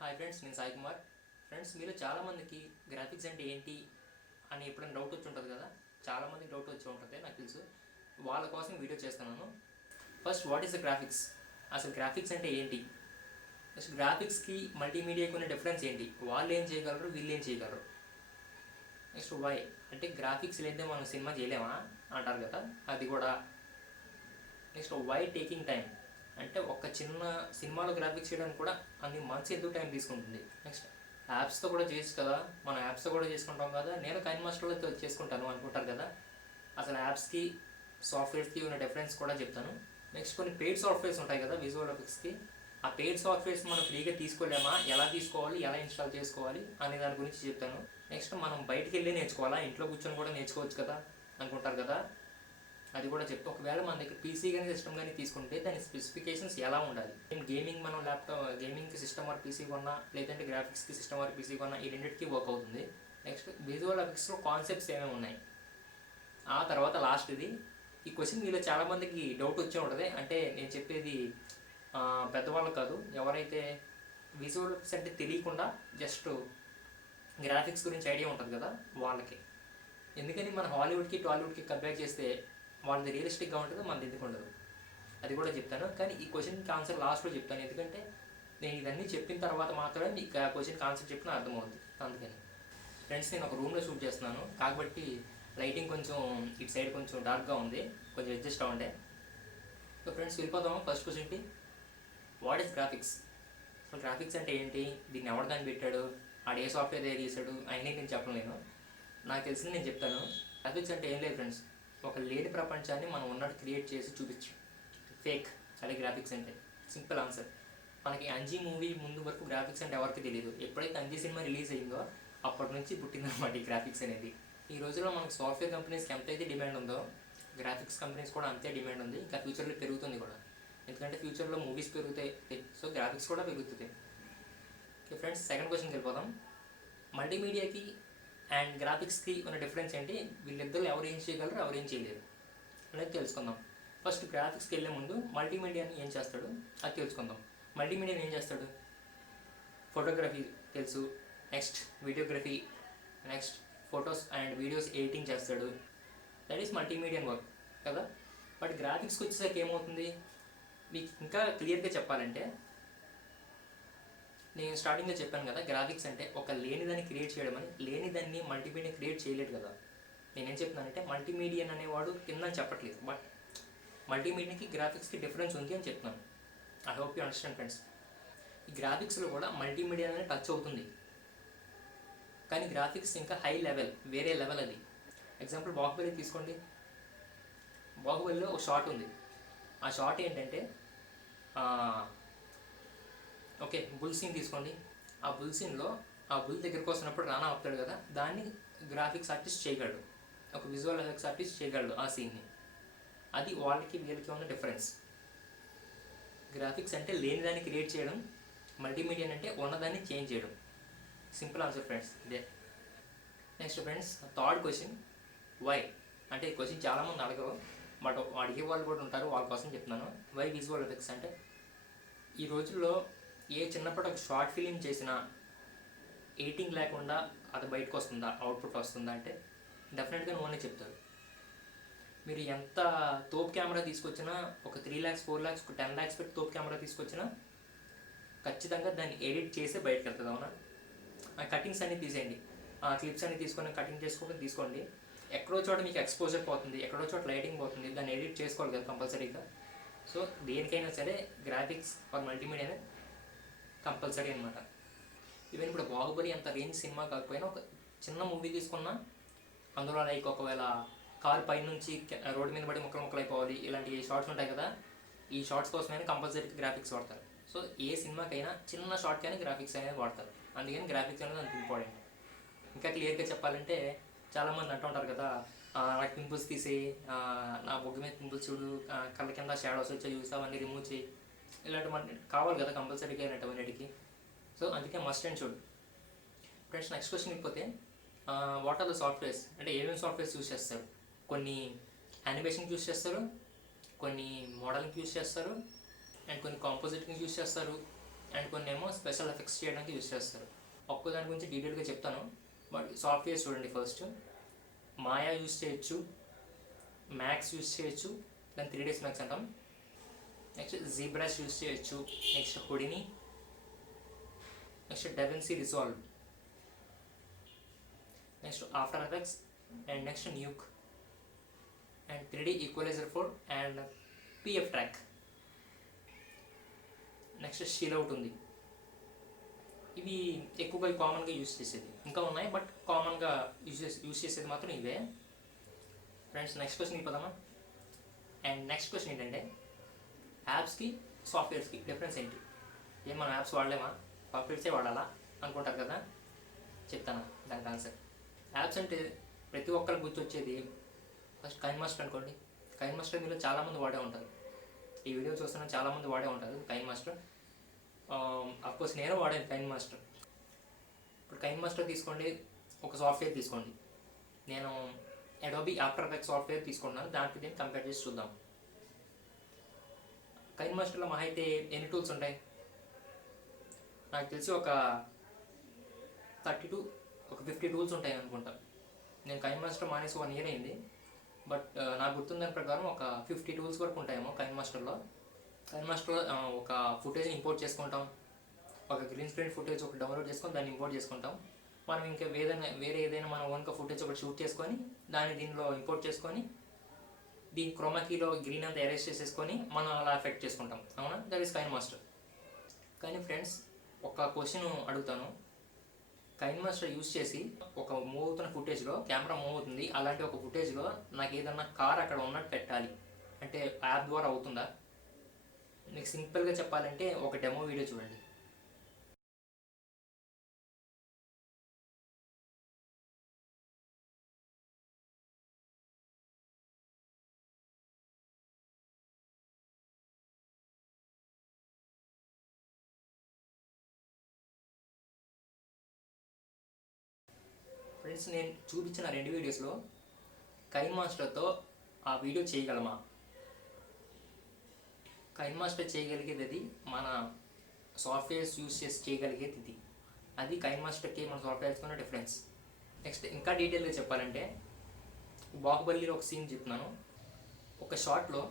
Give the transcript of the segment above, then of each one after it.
Hi friends, నేను Sai Kumar. Friends, మీరు చాలామందికి గ్రాఫిక్స్ అంటే ఏంటి అని ఎప్పుడైనా డౌట్ వచ్చి ఉంటుంది కదా. చాలామందికి డౌట్ వచ్చి ఉంటుంది, నాకు తెలుసు. వాళ్ళ కోసం వీడియో చేస్తున్నాను. First, what is the graphics? అసలు గ్రాఫిక్స్ అంటే ఏంటి? ఫస్ట్, గ్రాఫిక్స్కి మల్టీమీడియాకి ఉన్న డిఫరెన్స్ ఏంటి? వాళ్ళు ఏం చేయగలరు, వీళ్ళు ఏం చేయగలరు? నెక్స్ట్, వై అంటే గ్రాఫిక్స్ లేదే మనం సినిమా చేయలేమా అంటారు కదా, అది కూడా. నెక్స్ట్, వై టేకింగ్ టైం అంటే ఒక చిన్న సినిమాలో గ్రాఫిక్స్ చేయడానికి కూడా అన్ని మంత్స్ ఎందుకు టైం తీసుకుంటుంది. నెక్స్ట్, యాప్స్తో కూడా చేయొచ్చు కదా, మనం యాప్స్తో కూడా చేసుకుంటాం కదా, నేను కైన్ మాస్టర్లో చేసుకుంటాను అనుకుంటారు కదా. అసలు యాప్స్కి సాఫ్ట్వేర్స్కి ఉన్న డిఫరెన్స్ కూడా చెప్తాను. నెక్స్ట్, కొన్ని పెయిడ్ సాఫ్ట్వేర్స్ ఉంటాయి కదా విజువల్ ఎఫెక్ట్స్కి. ఆ పెయిడ్ సాఫ్ట్వేర్స్ మనం ఫ్రీగా తీసుకోలేమా, ఎలా తీసుకోవాలి, ఎలా ఇన్స్టాల్ చేసుకోవాలి అనే దాని గురించి చెప్తాను. నెక్స్ట్, మనం బయటికి వెళ్ళి నేర్చుకోవాలా, ఇంట్లో కూర్చొని కూడా నేర్చుకోవచ్చు కదా అనుకుంటారు కదా, అది కూడా చెప్తా. ఒకవేళ మన దగ్గర పీసీ కానీ సిస్టమ్ కానీ తీసుకుంటే దాని స్పెసిఫికేషన్స్ ఎలా ఉండాలి. గేమింగ్ మనం గేమింగ్కి సిస్టమ్ ఆర్ పీసీ కొన్నా, లేదంటే గ్రాఫిక్స్కి సిస్టమ్ ఆర్ పీసీ కొన్నా, ఈ రెండింటికి వర్క్ అవుతుంది. నెక్స్ట్, విజువల్ ఎఫెక్ట్స్లో కాన్సెప్ట్స్ ఏమేమి ఉన్నాయి. ఆ తర్వాత లాస్ట్ ఇది. ఈ క్వశ్చన్ మీలో చాలామందికి డౌట్ వచ్చే ఉంటుంది. అంటే నేను చెప్పేది పెద్దవాళ్ళు కాదు, ఎవరైతే విజువల్ ఎఫెక్ట్స్ అంటే తెలియకుండా జస్ట్ గ్రాఫిక్స్ గురించి ఐడియా ఉంటుంది కదా వాళ్ళకి. ఎందుకని మన హాలీవుడ్కి టాలీవుడ్కి కంపేర్ చేస్తే వాళ్ళది రియలిస్టిక్గా ఉంటుంది, మనది ఎందుకు ఉండదు, అది కూడా చెప్తాను. కానీ ఈ క్వశ్చన్కి ఆన్సర్ లాస్ట్లో చెప్తాను, ఎందుకంటే నేను ఇవన్నీ చెప్పిన తర్వాత మాత్రమే మీకు ఆ క్వశ్చన్కి ఆన్సర్ చెప్పిన అర్థమవుతుంది. అందుకని ఫ్రెండ్స్, నేను ఒక రూమ్లో షూట్ చేస్తున్నాను కాబట్టి లైటింగ్ కొంచెం ఇటు సైడ్ కొంచెం డార్క్గా ఉంది, కొంచెం అడ్జస్ట్ అవ్వండి. సో ఫ్రెండ్స్, వెళ్ళిపోదాము ఫస్ట్ క్వశ్చన్కి. What is graphics? అసలు గ్రాఫిక్స్ అంటే ఏంటి, దీన్ని ఎవరు దాన్ని పెట్టాడు, ఆడు ఏ సాఫ్ట్వేర్ తయారు చేశాడు అవన్నీ నేను చెప్పలేను. నాకు తెలిసింది నేను చెప్తాను. గ్రాఫిక్స్ అంటే ఏం లేదు ఫ్రెండ్స్, ఒక లేని ప్రపంచాన్ని మనం ఉన్నట్టు క్రియేట్ చేసి చూపించు, ఫేక్. అదే గ్రాఫిక్స్ అంటే. Simple answer. మనకి అంజీ మూవీ ముందు వరకు గ్రాఫిక్స్ అంటే ఎవరికి తెలియదు. ఎప్పుడైతే అంజీ సినిమా రిలీజ్ అయ్యిందో అప్పటి నుంచి పుట్టిందన్నమాట ఈ గ్రాఫిక్స్ అనేది. ఈ రోజుల్లో మనకు సాఫ్ట్వేర్ కంపెనీస్కి ఎంతైతే డిమాండ్ ఉందో, గ్రాఫిక్స్ కంపెనీస్ కూడా అంతే డిమాండ్ ఉంది. ఇంకా ఫ్యూచర్లో పెరుగుతుంది కూడా, ఎందుకంటే ఫ్యూచర్లో మూవీస్ పెరుగుతాయి, సో గ్రాఫిక్స్ కూడా పెరుగుతుంది. ఓకే ఫ్రెండ్స్, సెకండ్ క్వశ్చన్కి వెళ్ళిపోదాం. మల్టీమీడియాకి అండ్ గ్రాఫిక్స్కి ఉన్న డిఫరెన్స్ ఏంటి, వీళ్ళిద్దరు ఎవరు ఏం చేయగలరు, ఎవరు ఏం చేయలేరు అనేది తెలుసుకుందాం. ఫస్ట్, గ్రాఫిక్స్కి వెళ్ళే ముందు మల్టీమీడియాని ఏం చేస్తాడు అది తెలుసుకుందాం. మల్టీమీడియాని ఏం చేస్తాడు? ఫోటోగ్రఫీ తెలుసు, next videography, next photos and videos editing చేస్తాడు. దట్ ఈస్ మల్టీమీడియన్ వర్క్ కదా. బట్ గ్రాఫిక్స్కి వచ్చేసరికి ఏమవుతుంది, మీకు ఇంకా క్లియర్గా చెప్పాలంటే, నేను స్టార్టింగ్లో చెప్పాను కదా, గ్రాఫిక్స్ అంటే ఒక లేనిదాన్ని క్రియేట్ చేయడం అని. లేనిదాన్ని మల్టీమీడియా క్రియేట్ చేయలేదు కదా. నేనేం చెప్తున్నానంటే, మల్టీమీడియన్ అనేవాడు కింద చెప్పట్లేదు, బట్ మల్టీమీడియాకి గ్రాఫిక్స్కి డిఫరెన్స్ ఉంది అని చెప్తున్నాను. I hope you understand friends. ఈ గ్రాఫిక్స్లో కూడా మల్టీమీడియా అనేది టచ్ అవుతుంది, కానీ గ్రాఫిక్స్ ఇంకా హై లెవెల్, వేరే లెవెల్ అది. ఎగ్జాంపుల్ బాహుబలి తీసుకోండి. బాహుబలిలో ఒక షాట్ ఉంది. ఆ షాట్ ఏంటంటే, ఓకే, బుల్ సీన్ తీసుకోండి. ఆ బుల్ సీన్లో ఆ బుల్ దగ్గరికి వస్తున్నప్పుడు రానా ఆపుతాడు కదా, దాన్ని గ్రాఫిక్స్ ఆర్టిస్ట్ చేయగలడు, ఒక విజువల్ ఎఫెక్ట్స్ ఆర్టిస్ట్ చేయగలడు ఆ సీన్ని. అది వాళ్ళకి వీళ్ళకి ఉన్న డిఫరెన్స్. గ్రాఫిక్స్ అంటే లేనిదాన్ని క్రియేట్ చేయడం, మల్టీమీడియా అంటే ఉన్నదాన్ని చేంజ్ చేయడం. సింపుల్ ఆన్సర్ ఫ్రెండ్స్, ఇదే. Next friends, third question, why అంటే ఈ క్వశ్చన్ చాలామంది అడగవు, బట్ అడిగే వాళ్ళు కూడా ఉంటారు, వాళ్ళ కోసం చెప్తున్నాను. వై విజువల్ ఎఫెక్ట్స్ అంటే, ఈ రోజుల్లో ఏ చిన్నప్పుడు ఒక షార్ట్ ఫిలిం చేసినా ఎడిటింగ్ లేకుండా అది బయటకు వస్తుందా, అవుట్పుట్ వస్తుందా అంటే డెఫినెట్గా నువ్వనే చెప్తారు. మీరు ఎంత తోపు కెమెరా తీసుకొచ్చినా, ఒక 3 lakhs 4 lakhs ఒక 10 lakhs పెట్టి తోపు కెమెరా తీసుకొచ్చినా ఖచ్చితంగా దాన్ని ఎడిట్ చేసే బయటకు వెళ్తుంది. అవునా? ఆ కటింగ్స్ అన్నీ తీసేయండి, ఆ క్లిప్స్ అన్ని తీసుకొని కటింగ్ చేసుకొని తీసుకోండి. ఎక్కడో చోట మీకు ఎక్స్పోజర్ పోతుంది, ఎక్కడో చోట లైటింగ్ పోతుంది, దాన్ని ఎడిట్ చేసుకోవాలి కదా కంపల్సరీగా. సో దేనికైనా సరే గ్రాఫిక్స్ ఫర్ మల్టీమీడియానే కంపల్సరీ అనమాట. ఈవెన్ ఇప్పుడు బాహుబలి అంత రేంజ్ సినిమా కాకపోయినా ఒక చిన్న మూవీ తీసుకున్నా, అందులో లైక్ ఒకవేళ కారు పైనుంచి రోడ్డు మీద పడి ముక్కలు అయిపోవాలి, ఇలాంటి షార్ట్స్ ఉంటాయి కదా, ఈ షార్ట్స్ కోసమైనా కంపల్సరీ గ్రాఫిక్స్ వాడతారు. సో ఏ సినిమాకైనా చిన్న షార్ట్కైనా గ్రాఫిక్స్ అనేది వాడతారు, అందుకని గ్రాఫిక్స్ అనేది అంత ఇంపార్టెంట్. ఇంకా క్లియర్గా చెప్పాలంటే, చాలామంది అంటూ ఉంటారు కదా, నాకు పింపుల్స్ తీసి, నా బొగ్గు మీద పింపుల్స్ చూడు, కళ్ళ కింద షాడోస్ వచ్చి చూసి అవన్నీ రిమూవ్ చేయి, ఇలాంటివన్నీ కావాలి కదా కంపల్సరీగా ఇలాంటివన్నిటికి. సో అందుకే must and should. Friends, next question అయిపోతే, వాట్ ఆర్ ద సాఫ్ట్వేర్స్ అంటే ఏమేమి సాఫ్ట్వేర్స్ యూస్ చేస్తారు? కొన్ని యానిమేషన్కి యూస్ చేస్తారు, కొన్ని మోడలింగ్కి యూస్ చేస్తారు, అండ్ కొన్ని కాంపోజిట్కి యూస్ చేస్తారు, అండ్ కొన్ని ఏమో స్పెషల్ ఎఫెక్ట్స్ చేయడానికి యూస్ చేస్తారు. ఒక్కో దాని గురించి డీటెయిల్గా చెప్తాను, బట్ సాఫ్ట్వేర్ చూడండి. ఫస్ట్ మాయా యూస్ చేయొచ్చు, మ్యాక్స్ యూస్ చేయొచ్చు, దాన్ని 3ds మ్యాక్స్ అంటాం. నెక్స్ట్ జీబ్రష్ యూస్ చేయొచ్చు, next Houdini, next DaVinci Resolve, next After Effects, and next Nuke, and 3D Equalizer 4 and PF Track. Next Silhouette ఉంది. ఇవి ఎక్కువగా కామన్గా యూస్ చేసేది. ఇంకా ఉన్నాయి, బట్ కామన్గా యూస్ చేసేది మాత్రం ఇవే. ఫ్రెండ్స్, నెక్స్ట్ క్వశ్చన్కి పోదామా? అండ్ నెక్స్ట్ క్వశ్చన్ ఏంటంటే, యాప్స్కి సాఫ్ట్వేర్స్కి డిఫరెన్స్ ఏంటి? ఏం మనం యాప్స్ వాడలేమా, సాఫ్ట్వేర్సే వాడాలా అనుకుంటారు కదా. చెప్తాను దానికి ఆన్సర్. యాప్స్ అంటే ప్రతి ఒక్కరికి గుర్తొచ్చేది ఫస్ట్ కైన్ మాస్టర్ అనుకోండి. కైన్ మాస్టర్ మీలో చాలామంది వాడే ఉంటారు. ఈ వీడియో చూస్తున్న చాలామంది వాడే ఉంటారు కైన్ మాస్టర్. అఫ్కోర్స్ నేను వాడాను కైన్ మాస్టర్. ఇప్పుడు కైన్ మాస్టర్ తీసుకోండి, ఒక సాఫ్ట్వేర్ తీసుకోండి. నేను అడోబీ ఆఫ్టర్ ఎఫెక్ట్స్ సాఫ్ట్వేర్ తీసుకున్నాను, దానికి దీన్ని కంపేర్ చేసి చూద్దాం. కైన్ మాస్టర్లో మహా అయితే ఎన్ని టూల్స్ ఉంటాయి? నాకు తెలిసి ఒక 30 to 50 టూల్స్ ఉంటాయి అనుకుంటా. నేను కైన్ మాస్టర్ మానేసి 1 year అయింది, బట్ నాకు గుర్తున్న దాని ప్రకారం ఒక 50 టూల్స్ వరకు ఉంటాయేమో కైన్ మాస్టర్లో. కైన్ మాస్టర్లో ఒక ఫుటేజ్ని ఇంపోర్ట్ చేసుకుంటాం, ఒక గ్రీన్ స్క్రీన్ ఫుటేజ్ ఒకటి డౌన్లోడ్ చేసుకొని దాన్ని ఇంపోర్ట్ చేసుకుంటాం. మనం ఇంకా వేరే ఏదైనా మనం ఓన్గా ఫుటేజ్ ఒకటి షూట్ చేసుకొని దాన్ని దీనిలో ఇంపోర్ట్ చేసుకొని దీని క్రోమాకీలో గ్రీన్ అంతా ఎరేజ్ చేసేసుకొని మనం అలా ఎఫెక్ట్ చేసుకుంటాం. అవునా? That is KineMaster. కానీ ఫ్రెండ్స్, ఒక క్వశ్చన్ అడుగుతాను. కైన్ మాస్టర్ యూస్ చేసి ఒక మూవ్ అవుతున్న ఫుటేజ్లో, కెమెరా మూవ్ అవుతుంది, అలాంటి ఒక ఫుటేజ్లో నాకు ఏదన్నా కార్ అక్కడ ఉన్నట్టు పెట్టాలి అంటే యాప్ ద్వారా అవుతుందా? మీకు సింపుల్గా చెప్పాలంటే ఒక డెమో వీడియో చూడండి. ఫ్రెండ్స్, నేను చూపించిన 2 వీడియోస్లో కైన్ మాస్టర్తో ఆ వీడియో చేయగలమా? కైన్ మాస్టర్ చేయగలిగేది అది, మన సాఫ్ట్వేర్స్ యూస్ చేసి చేయగలిగేది ఇది. అది కైన్ మాస్టర్కి మన సాఫ్ట్వేర్స్తో డిఫరెన్స్. నెక్స్ట్ ఇంకా డీటెయిల్గా చెప్పాలంటే, బాహుబలిలో ఒక సీన్ చెప్తున్నాను. ఒక షాట్లో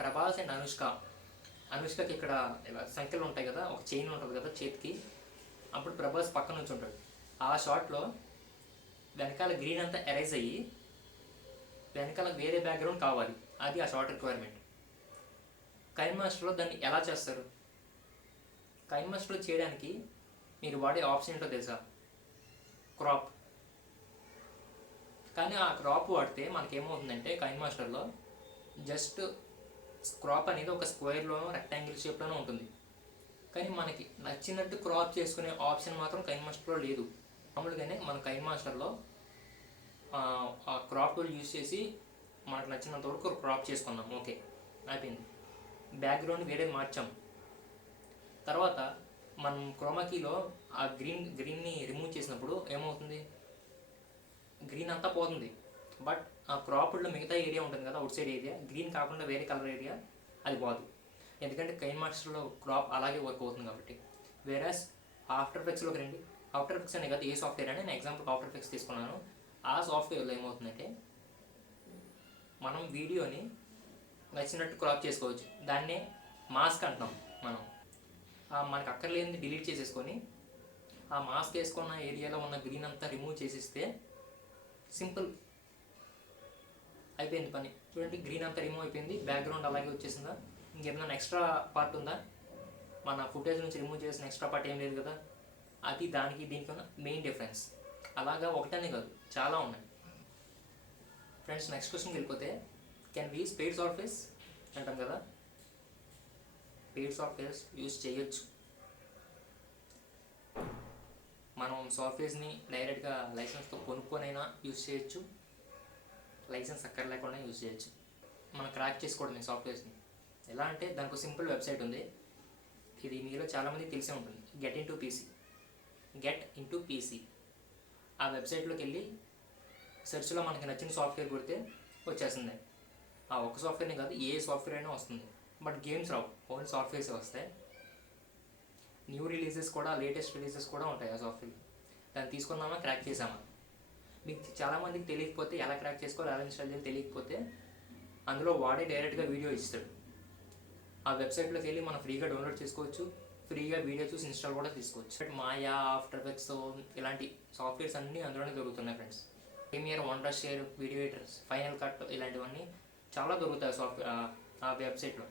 ప్రభాస్ అండ్ అనుష్కకి ఇక్కడ ఇలా సంఖ్యలు ఉంటాయి కదా, ఒక చైన్ ఉంటుంది కదా చేతికి, అప్పుడు ప్రభాస్ పక్కన నుంచి ఉంటాడు. ఆ షాట్లో వెనకాల గ్రీన్ అంతా ఎరేజ్ అయ్యి వెనకాల వేరే బ్యాక్గ్రౌండ్ కావాలి, అది ఆ షార్ట్ రిక్వైర్మెంట్. కైన్ మాస్టర్లో దాన్ని ఎలా చేస్తారు? కైన్ మాస్టర్లో చేయడానికి మీరు వాడే ఆప్షన్ ఏంటో తెలుసా? క్రాప్. కానీ ఆ క్రాప్ వాడితే మనకేమవుతుందంటే, కైన్ మాస్టర్లో జస్ట్ క్రాప్ అనేది ఒక స్క్వేర్లోనో రెక్టాంగిల్ షేప్లోనో ఉంటుంది. కానీ మనకి నచ్చినట్టు క్రాప్ చేసుకునే ఆప్షన్ మాత్రం కైన్ మాస్టర్లో లేదు. మామూలుగానే మన కైన్ మాస్టర్లో ఆ క్రాప్ టూల్ యూస్ చేసి మనకు నచ్చినంత వరకు క్రాప్ చేసుకున్నాం, ఓకే అయిపోయింది. బ్యాక్గ్రౌండ్ వేరే మార్చాం. తర్వాత మనం క్రోమాకీలో ఆ గ్రీన్ని రిమూవ్ చేసినప్పుడు ఏమవుతుంది? గ్రీన్ అంతా పోతుంది, బట్ ఆ క్రాప్డ్లో మిగతా ఏరియా ఉంటుంది కదా, అవుట్ సైడ్ ఏరియా, గ్రీన్ కాకుండా వేరే కలర్ ఏరియా, అది పోదు. ఎందుకంటే కైన్ మాస్టర్లో క్రాప్ అలాగే వర్క్ అవుతుంది కాబట్టి. వేరాస్ ఆఫ్టర్ ఎఫెక్ట్స్లోకి రండి. ఆఫ్టర్ ఎఫెక్ట్స్ అనే కదా ఏ సాఫ్ట్వేర్ అని నేను ఎగ్జాంపుల్ ఆఫ్టర్ ఎఫెక్ట్స్ తీసుకున్నాను. ఆ సాఫ్ట్వేర్లో ఏమవుతుందంటే, మనం వీడియోని నచ్చినట్టు క్రాప్ చేసుకోవచ్చు. దాన్నే మాస్క్ అంటున్నాం మనం. మనకు అక్కర్లేని డిలీట్ చేసేసుకొని ఆ మాస్క్ వేసుకున్న ఏరియాలో ఉన్న గ్రీన్ అంతా రిమూవ్ చేసేస్తే సింపుల్ అయిపోయింది పని. చూడండి, గ్రీన్ అంతా రిమూవ్ అయిపోయింది, బ్యాక్గ్రౌండ్ అలాగే వచ్చేసిందా? ఇంకేమైనా ఎక్స్ట్రా పార్ట్ ఉందా? మన ఫుటేజ్ నుంచి రిమూవ్ చేసిన ఎక్స్ట్రా పార్ట్ ఏం లేదు కదా. అది దానికి దీనికి ఉన్న మెయిన్ డిఫరెన్స్. అలాగా ఒకటనే కాదు, చాలా ఉన్నాయి. ఫ్రెండ్స్, నెక్స్ట్ క్వశ్చన్కి వెళ్ళిపోతే, can we use paid softwares అంటాం కదా. పెయిడ్ సాఫ్ట్వేర్స్ యూజ్ చేయొచ్చు. మనం సాఫ్ట్వేర్స్ని డైరెక్ట్గా లైసెన్స్తో కొనుక్కొనైనా యూజ్ చేయొచ్చు, లైసెన్స్ అక్కర్ లేకుండా యూజ్ చేయొచ్చు. మనం క్రాక్ చేసుకోవడం ఈ సాఫ్ట్వేర్స్ని ఎలా అంటే, దానికి సింపుల్ వెబ్సైట్ ఉంది. ఇది మీలో చాలామంది తెలిసే ఉంటుంది, గెట్ ఇంటూ పీసీ. ఆ వెబ్సైట్లోకి వెళ్ళి సెర్చ్లో మనకి నచ్చిన సాఫ్ట్వేర్ కొడితే వచ్చేస్తుంది. ఆ ఒక్క సాఫ్ట్వేర్ని కాదు, ఏ సాఫ్ట్వేర్ అయినా వస్తుంది. But games Rao, only softwares వస్తాయి. న్యూ రిలీజెస్ కూడా, లేటెస్ట్ రిలీజెస్ కూడా ఉంటాయి ఆ సాఫ్ట్వేర్. దాన్ని తీసుకున్నామా, క్రాక్ చేసామా. మీకు చాలామందికి తెలియకపోతే ఎలా క్రాక్ చేసుకోవాలి, ఎలా ఇన్స్టాల్ చేయాలి తెలియకపోతే అందులో వాడే డైరెక్ట్గా వీడియో ఇస్తాడు. ఆ వెబ్సైట్లోకి వెళ్ళి మనం ఫ్రీగా డౌన్లోడ్ చేసుకోవచ్చు, ఫ్రీగా వీడియో చూసి ఇన్స్టాల్ కూడా తీసుకోవచ్చు. బట్ మాయా, ఆఫ్టర్ ఎఫెక్ట్స్ ఇలాంటి సాఫ్ట్వేర్స్ అన్నీ అందులోనే దొరుకుతున్నాయి friends. Premiere, Wondershare, video editors, final cut ఇలాంటివన్నీ చాలా దొరుకుతాయి ఆ వెబ్సైట్లో.